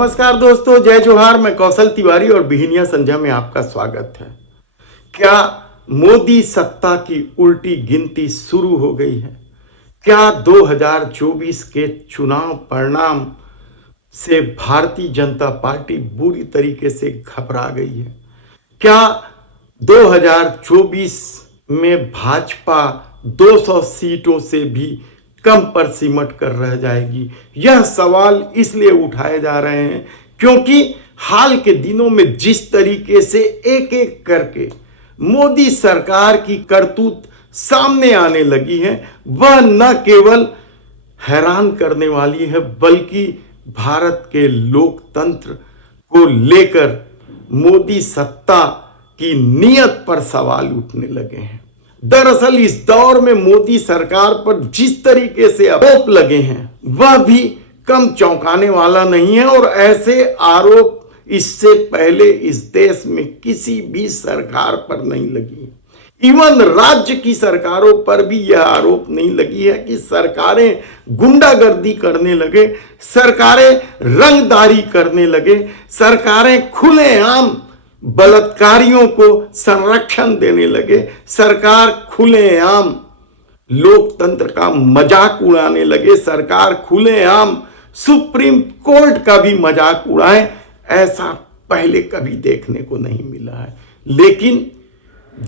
नमस्कार दोस्तों, जय जोहार। मैं कौशल तिवारी और बिहिनिया संध्या में आपका स्वागत है। क्या मोदी सत्ता की उल्टी गिनती शुरू हो गई है? क्या 2024 के चुनाव परिणाम से भारतीय जनता पार्टी बुरी तरीके से घबरा गई है? क्या 2024 में भाजपा 200 सीटों से भी कम पर सिमट कर रह जाएगी? यह सवाल इसलिए उठाए जा रहे हैं क्योंकि हाल के दिनों में जिस तरीके से एक एक करके मोदी सरकार की करतूत सामने आने लगी है, वह न केवल हैरान करने वाली है बल्कि भारत के लोकतंत्र को लेकर मोदी सत्ता की नीयत पर सवाल उठने लगे हैं। दरअसल इस दौर में मोदी सरकार पर जिस तरीके से आरोप लगे हैं वह भी कम चौंकाने वाला नहीं है और ऐसे आरोप इससे पहले इस देश में किसी भी सरकार पर नहीं लगी। इवन राज्य की सरकारों पर भी यह आरोप नहीं लगी है कि सरकारें गुंडागर्दी करने लगे, सरकारें रंगदारी करने लगे, सरकारें खुलेआम बलात्कारियों को संरक्षण देने लगे, सरकार खुलेआम लोकतंत्र का मजाक उड़ाने लगे, सरकार खुलेआम सुप्रीम कोर्ट का भी मजाक उड़ाए। ऐसा पहले कभी देखने को नहीं मिला है। लेकिन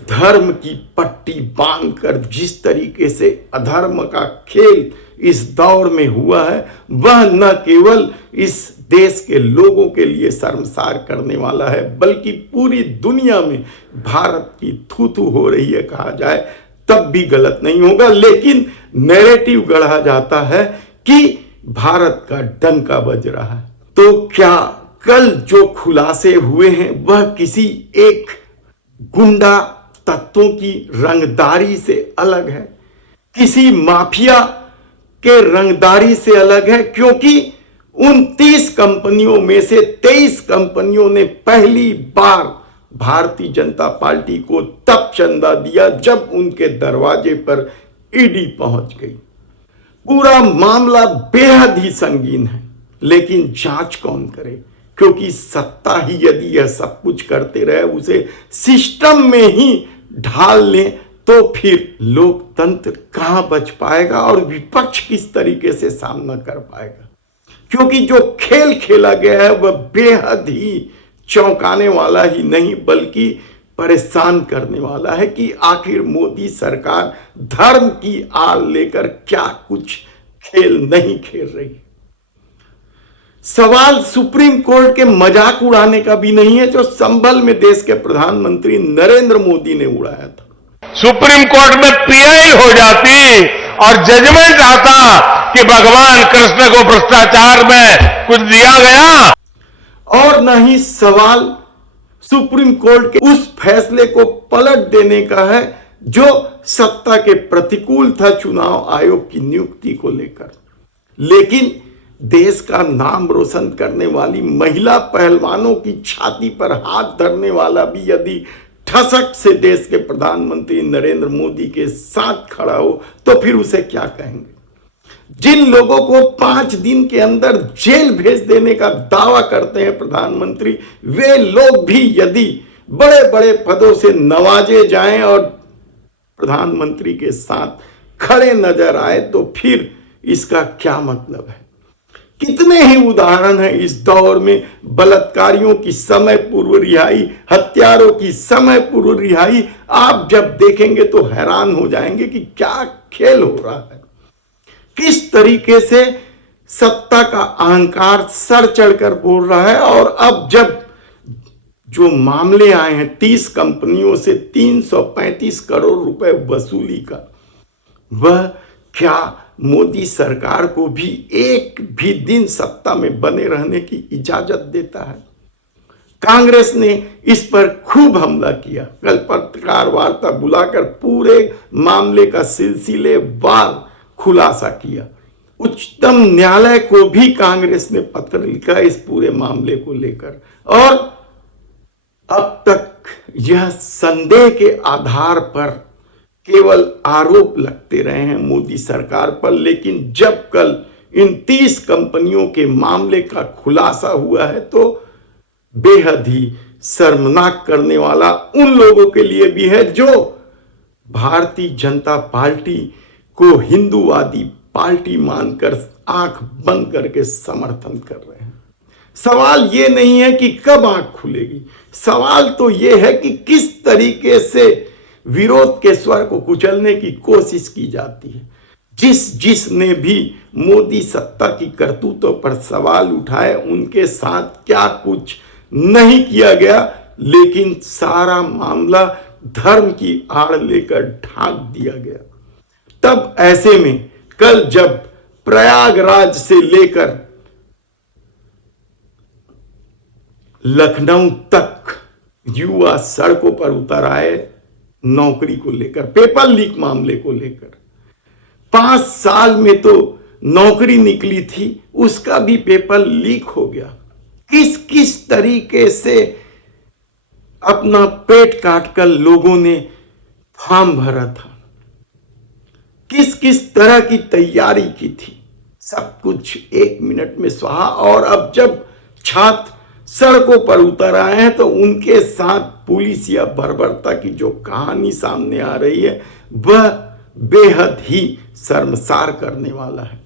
धर्म की पट्टी बांधकर जिस तरीके से अधर्म का खेल इस दौर में हुआ है वह न केवल इस देश के लोगों के लिए शर्मसार करने वाला है बल्कि पूरी दुनिया में भारत की थू-थू हो रही है कहा जाए तब भी गलत नहीं होगा। लेकिन नैरेटिव गढ़ा जाता है कि भारत का डंका बज रहा है। तो क्या कल जो खुलासे हुए हैं वह किसी एक गुंडा तत्वों की रंगदारी से अलग है, किसी माफिया के रंगदारी से अलग है? क्योंकि उन 30 कंपनियों में से 23 कंपनियों ने पहली बार भारतीय जनता पार्टी को तब चंदा दिया जब उनके दरवाजे पर ईडी पहुंच गई। पूरा मामला बेहद ही संगीन है, लेकिन जांच कौन करे? क्योंकि सत्ता ही यदि यह सब कुछ करते रहे, उसे सिस्टम में ही ढाल लें, तो फिर लोकतंत्र कहां बच पाएगा और विपक्ष किस तरीके से सामना कर पाएगा? क्योंकि जो खेल खेला गया है वह बेहद ही चौंकाने वाला ही नहीं बल्कि परेशान करने वाला है कि आखिर मोदी सरकार धर्म की आड़ लेकर क्या कुछ खेल नहीं खेल रही। सवाल सुप्रीम कोर्ट के मजाक उड़ाने का भी नहीं है जो संभल में देश के प्रधानमंत्री नरेंद्र मोदी ने उड़ाया था। सुप्रीम कोर्ट में पीआई हो जाती और जजमेंट आता कि भगवान कृष्ण को भ्रष्टाचार में कुछ दिया गया, और न ही सवाल सुप्रीम कोर्ट के उस फैसले को पलट देने का है जो सत्ता के प्रतिकूल था चुनाव आयोग की नियुक्ति को लेकर। लेकिन देश का नाम रोशन करने वाली महिला पहलवानों की छाती पर हाथ धरने वाला भी यदि ठसक से देश के प्रधानमंत्री नरेंद्र मोदी के साथ खड़ा हो तो फिर उसे क्या कहेंगे? जिन लोगों को 5 दिन के अंदर जेल भेज देने का दावा करते हैं प्रधानमंत्री, वे लोग भी यदि बड़े बड़े पदों से नवाजे जाएं और प्रधानमंत्री के साथ खड़े नजर आए तो फिर इसका क्या मतलब है? कितने ही उदाहरण हैं इस दौर में बलात्कारियों की समय पूर्व रिहाई, हत्यारों की समय पूर्व रिहाई। आप जब देखेंगे तो हैरान हो जाएंगे कि क्या खेल हो रहा है, किस तरीके से सत्ता का अहंकार सर चढ़कर बोल रहा है। और अब जब जो मामले आए हैं 30 कंपनियों से 335 करोड़ रुपए वसूली का, वह क्या मोदी सरकार को भी एक भी दिन सत्ता में बने रहने की इजाजत देता है? कांग्रेस ने इस पर खूब हमला किया, कल पत्रकार वार्ता बुलाकर पूरे मामले का सिलसिलेवार खुलासा किया। उच्चतम न्यायालय को भी कांग्रेस ने पत्र लिखा इस पूरे मामले को लेकर, और अब तक यह संदेह के आधार पर केवल आरोप लगते रहे हैं मोदी सरकार पर। लेकिन जब कल इन 30 कंपनियों के मामले का खुलासा हुआ है तो बेहद ही शर्मनाक करने वाला उन लोगों के लिए भी है जो भारतीय जनता पार्टी को हिंदूवादी पार्टी मानकर आंख बंद करके समर्थन कर रहे हैं। सवाल ये नहीं है कि कब आंख खुलेगी, सवाल तो ये है कि किस तरीके से विरोध के स्वर को कुचलने की कोशिश की जाती है। जिसने भी मोदी सत्ता की करतूतों पर सवाल उठाए उनके साथ क्या कुछ नहीं किया गया, लेकिन सारा मामला धर्म की आड़ लेकर ढांक दिया गया। तब ऐसे में कल जब प्रयागराज से लेकर लखनऊ तक युवा सड़कों पर उतर आए नौकरी को लेकर, पेपर लीक मामले को लेकर। 5 साल में तो नौकरी निकली थी, उसका भी पेपर लीक हो गया। किस किस तरीके से अपना पेट काटकर लोगों ने फॉर्म भरा था, किस किस तरह की तैयारी की थी, सब कुछ 1 मिनट में स्वाहा। और अब जब छात्र सड़कों पर उतर आए हैं तो उनके साथ पुलिस या बर्बरता की जो कहानी सामने आ रही है वह बेहद ही शर्मसार करने वाला है।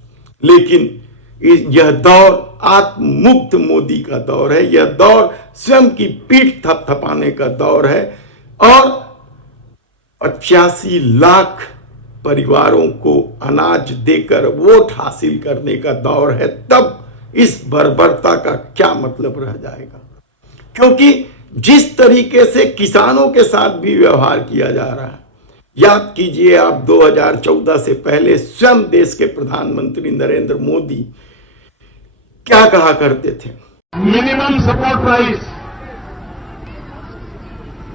लेकिन यह दौर आत्ममुक्त मोदी का दौर है, यह दौर स्वयं की पीठ थपथपाने का दौर है और 85 लाख परिवारों को अनाज देकर वोट हासिल करने का दौर है। तब इस बर्बरता का क्या मतलब रह जाएगा, क्योंकि जिस तरीके से किसानों के साथ भी व्यवहार किया जा रहा है। याद कीजिए आप 2014 से पहले स्वयं देश के प्रधानमंत्री नरेंद्र मोदी क्या कहा करते थे, मिनिमम सपोर्ट प्राइस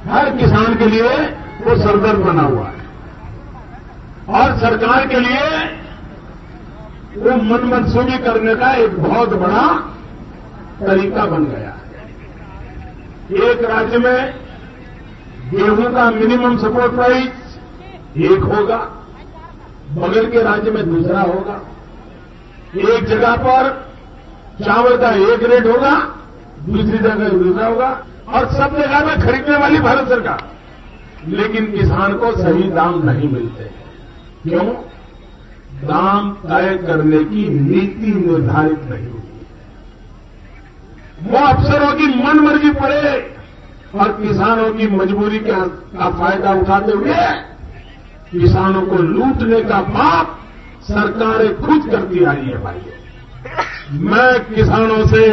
हर किसान के लिए वो सरदर्द बना हुआ है और सरकार के लिए वो मनमंसूबी करने का एक बहुत बड़ा तरीका बन गया है। एक राज्य में गेहूं का मिनिमम सपोर्ट प्राइस एक होगा, बगल के राज्य में दूसरा होगा। एक जगह पर चावल का एक रेट होगा, दूसरी जगह दूसरा होगा और सब जगह में खरीदने वाली भारत सरकार, लेकिन किसान को सही दाम नहीं मिलते। क्यों? दाम तय करने की नीति निर्धारित नहीं हुई। वो अफसरों की मनमर्जी पड़े और किसानों की मजबूरी का फायदा उठाते हुए किसानों को लूटने का पाप सरकारें खुद करती आ रही है। भाई, मैं किसानों से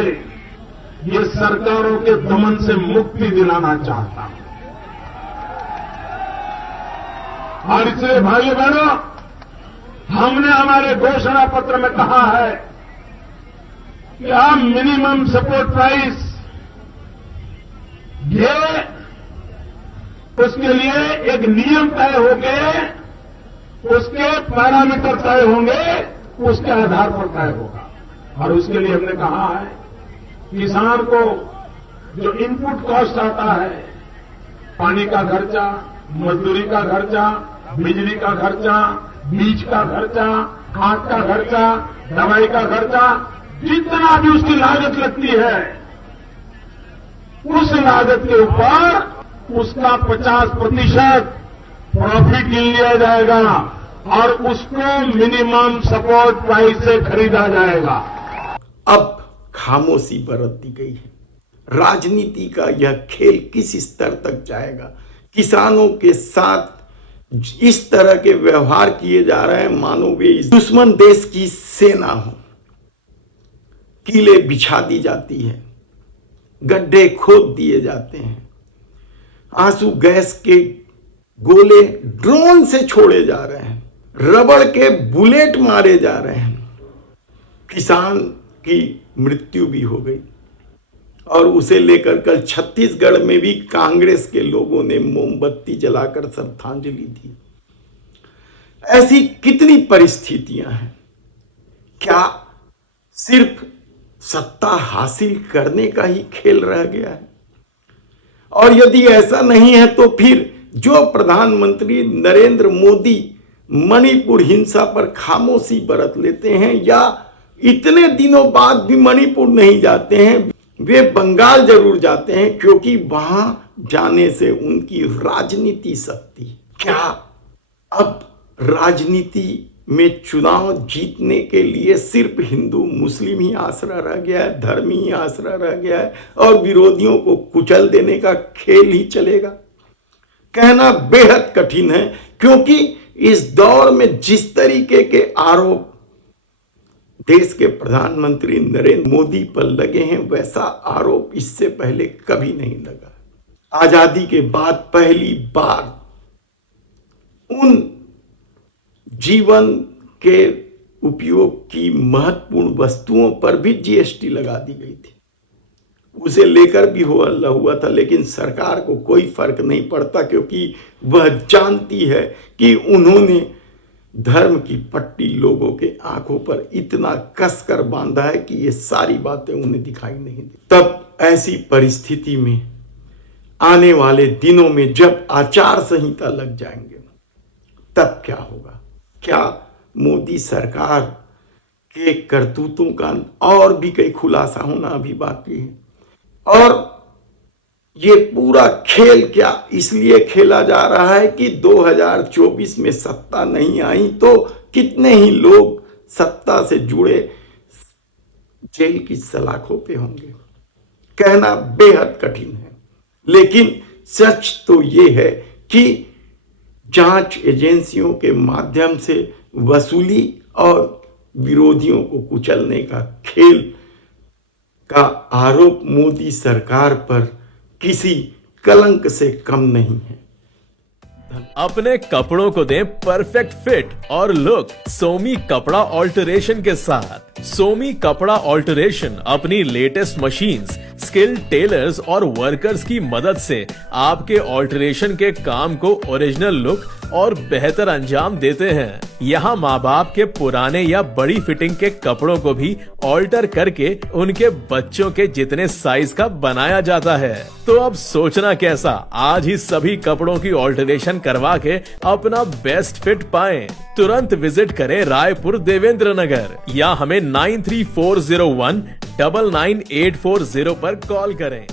ये सरकारों के दमन से मुक्ति दिलाना चाहता हूं और इसलिए भाइयों बहनों, हमने हमारे घोषणा पत्र में कहा है कि हम मिनिमम सपोर्ट प्राइस ये उसके लिए एक नियम तय होंगे, उसके पैरामीटर तय होंगे, उसके आधार पर तय होगा। और उसके लिए हमने कहा है किसान को जो इनपुट कॉस्ट आता है, पानी का खर्चा, मजदूरी का खर्चा, बिजली का खर्चा, बीज का खर्चा, खाद का खर्चा, दवाई का खर्चा, जितना भी उसकी लागत लगती है, उस लागत के ऊपर उसका 50% प्रॉफिट लिया जाएगा और उसको मिनिमम सपोर्ट प्राइस से खरीदा जाएगा। अब खामोशी बरत दी गई है। राजनीति का यह खेल किस स्तर तक जाएगा? किसानों के साथ इस तरह के व्यवहार किए जा रहे हैं मानो वे दुश्मन देश की सेना हो। कीले बिछा दी जाती है, गड्ढे खोद दिए जाते हैं, आंसू गैस के गोले ड्रोन से छोड़े जा रहे हैं, रबड़ के बुलेट मारे जा रहे हैं। किसान की मृत्यु भी हो गई और उसे लेकर कल छत्तीसगढ़ में भी कांग्रेस के लोगों ने मोमबत्ती जलाकर श्रद्धांजलि दी। ऐसी कितनी परिस्थितियां हैं। क्या सिर्फ सत्ता हासिल करने का ही खेल रह गया है? और यदि ऐसा नहीं है तो फिर जो प्रधानमंत्री नरेंद्र मोदी मणिपुर हिंसा पर खामोशी बरत लेते हैं या इतने दिनों बाद भी मणिपुर नहीं जाते हैं, वे बंगाल जरूर जाते हैं, क्योंकि वहां जाने से उनकी राजनीति शक्ति। क्या अब राजनीति में चुनाव जीतने के लिए सिर्फ हिंदू मुस्लिम ही आसरा रह गया है, धर्म ही आसरा रह गया है और विरोधियों को कुचल देने का खेल ही चलेगा? कहना बेहद कठिन है, क्योंकि इस दौर में जिस तरीके के आरोप देश के प्रधानमंत्री नरेंद्र मोदी पर लगे हैं, वैसा आरोप इससे पहले कभी नहीं लगा। आजादी के बाद पहली बार उन जीवन के उपयोग की महत्वपूर्ण वस्तुओं पर भी जीएसटी लगा दी गई थी। उसे लेकर भी हो हल्ला हुआ था, लेकिन सरकार को कोई फर्क नहीं पड़ता, क्योंकि वह जानती है कि उन्होंने धर्म की पट्टी लोगों के आंखों पर इतना कसकर बांधा है कि ये सारी बातें उन्हें दिखाई नहीं दी। तब ऐसी परिस्थिति में आने वाले दिनों में जब आचार संहिता लग जाएंगे, तब क्या होगा? क्या मोदी सरकार के करतूतों का और भी कई खुलासा होना अभी बाकी है? और ये पूरा खेल क्या इसलिए खेला जा रहा है कि 2024 में सत्ता नहीं आई तो कितने ही लोग सत्ता से जुड़े जेल की सलाखों पे होंगे? कहना बेहद कठिन है, लेकिन सच तो ये है कि जांच एजेंसियों के माध्यम से वसूली और विरोधियों को कुचलने का खेल का आरोप मोदी सरकार पर किसी कलंक से कम नहीं है। अपने कपड़ों को दें परफेक्ट फिट और लुक सोमी कपड़ा ऑल्टरेशन के साथ। सोमी कपड़ा ऑल्टरेशन अपनी लेटेस्ट मशीन्स, स्किल्ड टेलर्स और वर्कर्स की मदद से आपके ऑल्टरेशन के काम को ओरिजिनल लुक और बेहतर अंजाम देते हैं। यहाँ माँ बाप के पुराने या बड़ी फिटिंग के कपड़ों को भी ऑल्टर करके उनके बच्चों के जितने साइज का बनाया जाता है। तो अब सोचना कैसा, आज ही सभी कपड़ों की ऑल्टरेशन करवा के अपना बेस्ट फिट पाएं। तुरंत विजिट करें रायपुर देवेंद्र नगर या हमें 9340199840 पर कॉल करें।